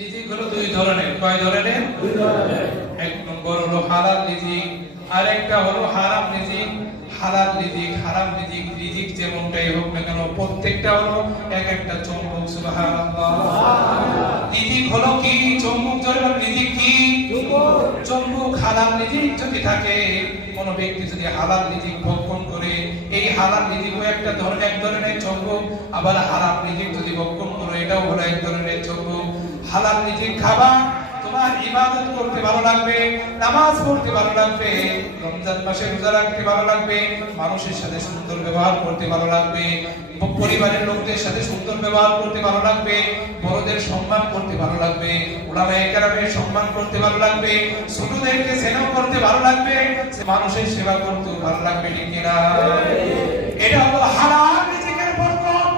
রিজিক হলো দুই ধরনের। কয় ধরনের? দুই ধরনের। এক নম্বর হলো হালাল রিজিক, আর একটা হলো হারাম রিজিক। হালাল রিজিক, হারাম রিজিক, রিজিক যেমনটাই হোক না কেন প্রত্যেকটা হলো এক একটা চুম্বক। সুবহানাল্লাহ। রিজিক হলো কি? চুম্বক। জোরে বলেন, রিজিক কি? চুম্বক। হালাল রিজিক যদি থাকে, কোন ব্যক্তি যদি হালাল রিজিক ভক্ষণ করে, এই হালাল রিজিকও একটা এক ধরনের চুম্বক। আবার হারাম রিজিক যদি ভক্ষণ করে, এটাও হলো এক ধরনের চুম্বক। হালাল রিজিক খাবা, তোমার ইবাদত করতে ভালো লাগবে, নামাজ পড়তে ভালো লাগবে, রমজান মাসে রোজা রাখতে ভালো লাগবে, মানুষের সাথে সুন্দর ব্যবহার করতে ভালো লাগবে, পরিবারের লোকদের সাথে সুন্দর ব্যবহার করতে ভালো লাগবে, বড়দের সম্মান করতে ভালো লাগবে, উলামায়ে কেরামের সম্মান করতে ভালো লাগবে, ছোটদেরকে স্নেহ করতে ভালো লাগবে, মানুষের সেবা করতে ভালো লাগবে। ঠিক কিনা? এটা হলো হালাল রিজিকের বরকত।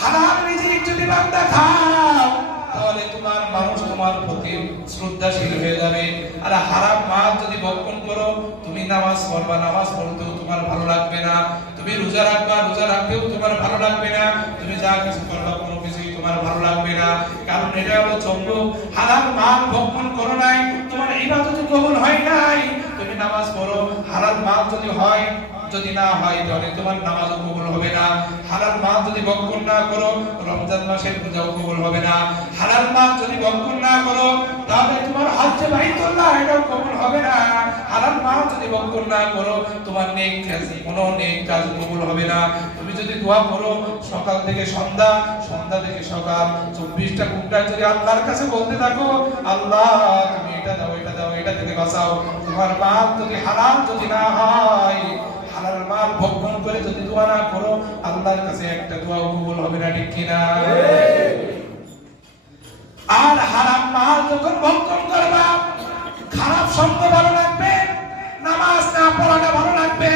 হালাল রিজিক যদি বান্দা খাও, তাহলে তোমার মানুষ তোমার প্রতি শ্রদ্ধাশীল হয়ে যাবে। আর হারাম মাল যদি ভক্ষণ করো, তুমি নামাজ পড়বা, নামাজ পড়তেও তোমার ভালো লাগবে না, তুমি রোজা রাখবা, রোজা রাখতেও তোমার ভালো লাগবে না, তুমি যা কিছু করবা কোনো কিছুই তোমার ভালো লাগবে না। কারণ এটা হলো চুম্বক। হালাল মাল ভক্ষণ করো নাই, তোমার ইবাদত কবুল হয় নাই। তুমি নামাজ পড়ো, হালাল মাল যদি হয়, যদি না হয় তাহলে তোমার নামাজ কবুল হবে না। হালাল মাল যদি ভক্ষণ না করো, রমজান মাসের রোজাও কবুল হবে না। হালাল মাল যদি ভক্ষণ না করো, তাহলে তোমার হজ্জে বাইতুল্লাহ এটাও কবুল হবে না। হালাল মাল যদি ভক্ষণ না করো, তোমার নেক কাজ, কোনো নেক কাজ কবুল হবে না। তুমি যদি দোয়া করো সকাল থেকে সন্ধ্যা, সন্ধ্যা থেকে সকাল 24টা ঘন্টা যদি আল্লাহর কাছে বলতে থাকো, আল্লাহ তুমি এটা দাও, এটা দাও, এটা থেকে বাঁচাও, তোমার মাল যদি হালাল যদি না হয়, হালাল মাল ভক্ষণ করে যদি দোয়া না করো, আল্লাহর কাছে একটা দোয়া কবুল হবে না। ঠিক কিনা? আর হারাম মাল যখন ভক্ষণ করবা, খারাপ সঙ্গ ভালো লাগবে, নামাজ না পড়াটা ভালো লাগবে,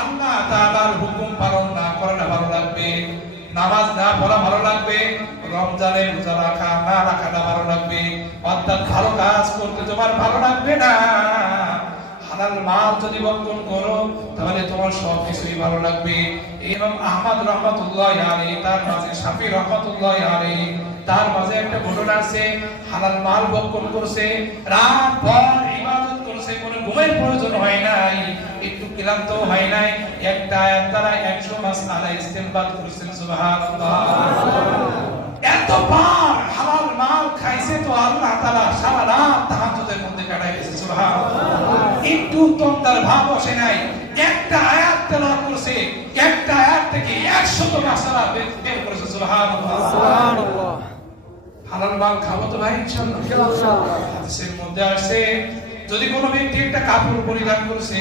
আল্লাহ তাআলার হুকুম পালন না করাটা ভালো লাগবে, নামাজ না পড়া ভালো লাগবে, রমজানে রোজা রাখা না রাখাটা ভালো লাগবে, অর্থাৎ ভালো কাজ করতে তোমার ভালো লাগবে না। হালাল মাল যদি ভক্ষণ করো, তাহলে তোমার সব কিছুই ভালো লাগবে। ইমাম আহমদ রাহমাতুল্লাহি আলাইহি, তার মাঝে শাফি রাহমাতুল্লাহি আলাইহি, তার মাঝে একটা ঘটনা আছে। হালাল মাল ভক্ষণ করছে, রাত ভর ইবাদত করছে, কোনো ঘুমের প্রয়োজন হয় নাই, একটু ক্লান্ত হয় নাই, একটা আয়াত দ্বারা 100 মাসআলা ইস্তেমবাদ করেছেন। সুবহানাল্লাহ। এতবার হালাল মাল খাইছে তো আল্লাহ তাআলা সারা রাত তাহাজ্জুদের মধ্যে কাটাই দিয়েছে। সুবহানাল্লাহ। একটু তন্দার ভাব আসে নাই, একটা আয়াত তেলাওয়াত করছে, একটা আয়াত থেকে 100 মাসআলা বের করেছে। সুবহানাল্লাহ। সুবহানাল্লাহ। হালাল মাল খাবো তো ভাই ইনশাআল্লাহ। ইনশাআল্লাহ। হাদিসের মধ্যে আছে, যদি কোনো ব্যক্তি একটা কাপড় পরিধান করছে,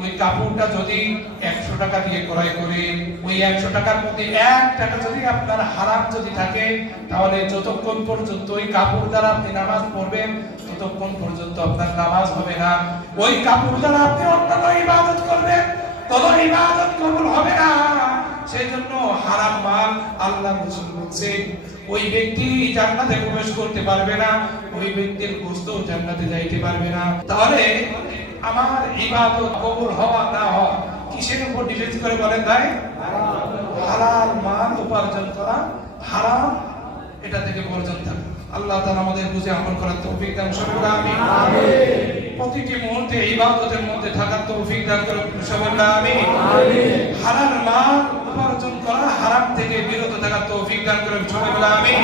ওই কাপড়টা যদি 100 টাকা দিয়ে ক্রয় করে, ওই 100 টাকার মধ্যে 1 টাকা যদি আপনার হারাম যদি থাকে, তাহলে যতক্ষণ পর্যন্ত ওই কাপড় দ্বারা আপনি নামাজ পড়বেন, ততক্ষণ পর্যন্ত আপনার নামাজ হবে না। ওই কাপড় দ্বারা আপনি অন্যান্য ইবাদত করবেন, কোনো ইবাদত কবুল হবে না। সেই জন্য হারাম মাল, আল্লাহ রাসূল বলেছেন, ওই ব্যক্তি জান্নাতে প্রবেশ করতে পারবে না, ওই ব্যক্তির গোশত জান্নাতে যাইতে পারবে না। তাহলে আমার ইবাদত কবুল হওয়া না হওয়া কিসের উপর ডিপেন্ড করে বলেন ভাই? হালাল মাল উপার্জন করা, হারাম এটা থেকে বর্জন থাকা। আল্লাহ তাআলা আমাদের বুঝে আমল করার তৌফিক দান করুন। আমিন। প্রতিটি মুহূর্তে ইবাদতের মধ্যে থাকার তৌফিক দান করুন। সবাই আমিন। হালাল মাল উপার্জন করা, হারাম থেকে বিরত থাকার তৌফিক দান করুন। সবাই আমিন।